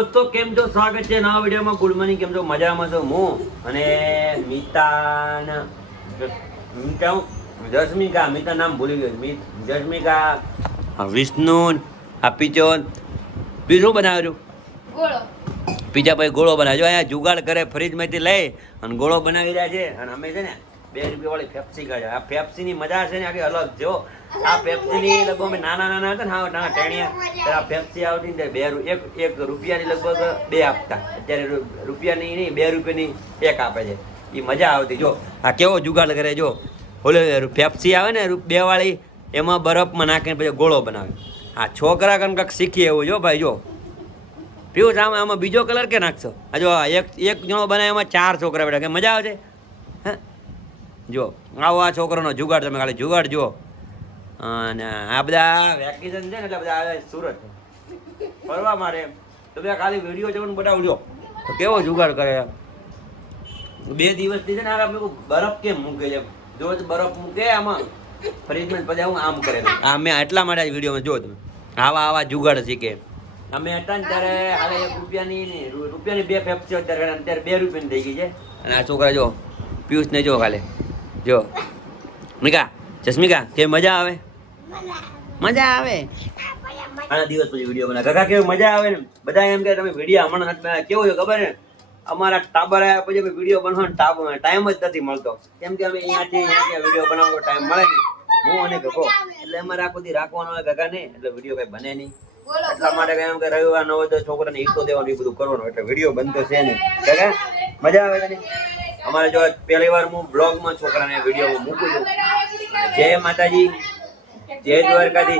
દોસ્તો કેમ છો, સ્વાગત છે નવા વિડીયોમાં. ગુડ મોર્નિંગ, કેમ છો? મજામાં છો? હું અને મિતા જસ્મિકા, મિતા નામ ભૂલી ગયો. જસ્મિકા, વિષ્ણુ, આ પીચોન શું બનાવ્યું? પીજા ભાઈ ગોળો બનાવ્યો. અહીંયા જુગાડ કરે, ફ્રીજમાંથી લઈ અને ગોળો બનાવી રહ્યા છે. અને અમે છે ને 2 રૂપિયા વાળી પેપ્સી ખાય. આ પેપ્સીની મજા છે ને આખી અલગ જો. આ પેપ્સીની લગભગ અમે નાના હતા ને, હા નાના ટેણિયા, આ પેપ્સી આવતી ને 1 રૂપિયાની લગભગ 2 આપતા. અત્યારે રૂપિયાની નહીં, 2 રૂપિયાની 1 આપે છે. એ મજા આવતી જો. આ કેવો જુગાડ કરે જો. ઓલે પેપ્સી આવે ને 2 વાળી, એમાં બરફમાં નાખીને પછી ગોળો બનાવે. આ છોકરા કંઈક શીખીએ એવું જો ભાઈ જો. પીવું આમાં બીજો કલર કે નાખશો? આ જો એક જણો બનાવે, એમાં 4 છોકરા બેઠા, કે મજા આવે છે. હે જો આવો આ છોકરાનો જુગાડ, તમે ખાલી જુગાડ જુઓ. અને આ બધા વેકેશન છે ને એટલે બધા આવે સુરત ફરવા માટે. તો બધા ખાલી વિડીયો જોઈને બતાવજો તો કેવો જુગાડ કરે. 2 દિવસથી છે ને આ બરફ કેમ મૂકે છે જો. બરફ મૂકે આમાં ફ્રીજમાં, પછી હું આમ કરે. આ મેં એટલા માટે વિડીયોમાં જો તમે આવા જુગાડ શીખે. અમે હતા ને ત્યારે હાલે 1 રૂપિયાની 2 પેપ્સી અત્યારે 2 રૂપિયાની થઈ ગઈ છે. અને આ છોકરા જો પિયુષ ને જો ખાલે જો. મિકા, જસ્મિકા, કે મજા આવે? મજા આવે. આના દિવસ પછી વિડીયો બનાવે. કાકા કેવું મજા આવે ને. બધા એમ કે તમે વિડીયો હમણાં નથી બનાવ્યા. કેવું છે ખબર ને, અમારા ટાબર આવ્યા પછી વિડીયો બનાવવાનો ટાઈમ જ નથી મળતો. કેમ કે અમે અહીંયાથી વિડીયો બનાવવાનો ટાઈમ મળે નહીં, હું અને ગગો. એટલે અમારે આખો દી રાખવાનો હોય કાકા ને, એટલે વિડીયો કઈ બને નહીં. એટલા માટે એમ કે રવિવાર ન હોય તો છોકરાને હિસ્સો દેવાનું, એ બધું કરવાનું, એટલે વિડીયો બનતો છે નહીં. કાકા મજા આવે તને? અમારે જો પહેલી વાર હું બ્લોગમાં છોકરાને વિડીયો મૂકું છું. જય માતાજી, જય દ્વારકાધીશ.